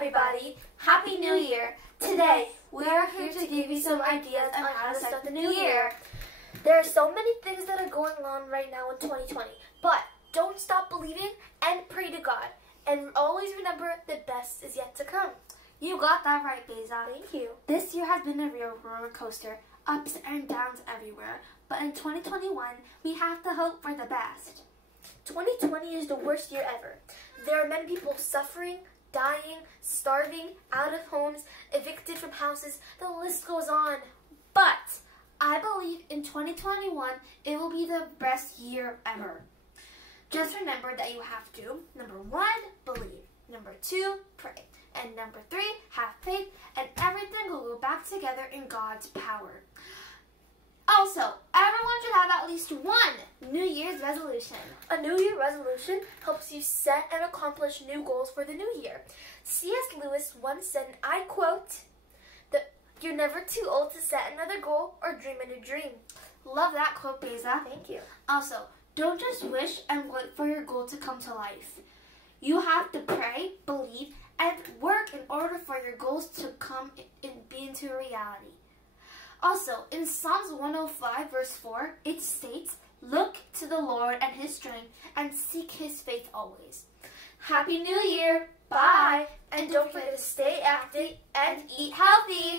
everybody! Happy New Year! Today, we are here to give you some ideas on how to start the new year. There are so many things that are going on right now in 2020, but don't stop believing and pray to God. And always remember, the best is yet to come. You got that right, Beza. Thank you. This year has been a real roller coaster, ups and downs everywhere. But in 2021, we have to hope for the best. 2020 is the worst year ever. There are many people suffering, dying, starving, out of homes, evicted from houses. The list goes on. But I believe in 2021, it will be the best year ever. Just remember that you have to, number 1, believe. Number 2, pray. And number 3, have faith, and everything will go back together in God's power. Also, everyone should have at least one New Year's resolution. A New Year resolution helps you set and accomplish new goals for the new year. C.S. Lewis once said, and I quote, that you're never too old to set another goal or dream a new dream. Love that quote, Beza. Thank you. Also, don't just wish and wait for your goal to come to life. You have to pray, believe, and work in order for your goals to come and be into reality. Also, in Psalms 105 verse 4, it states, "Look to the Lord and His strength, and seek His faith always." Happy New Year! Bye! And don't forget to stay active and eat healthy!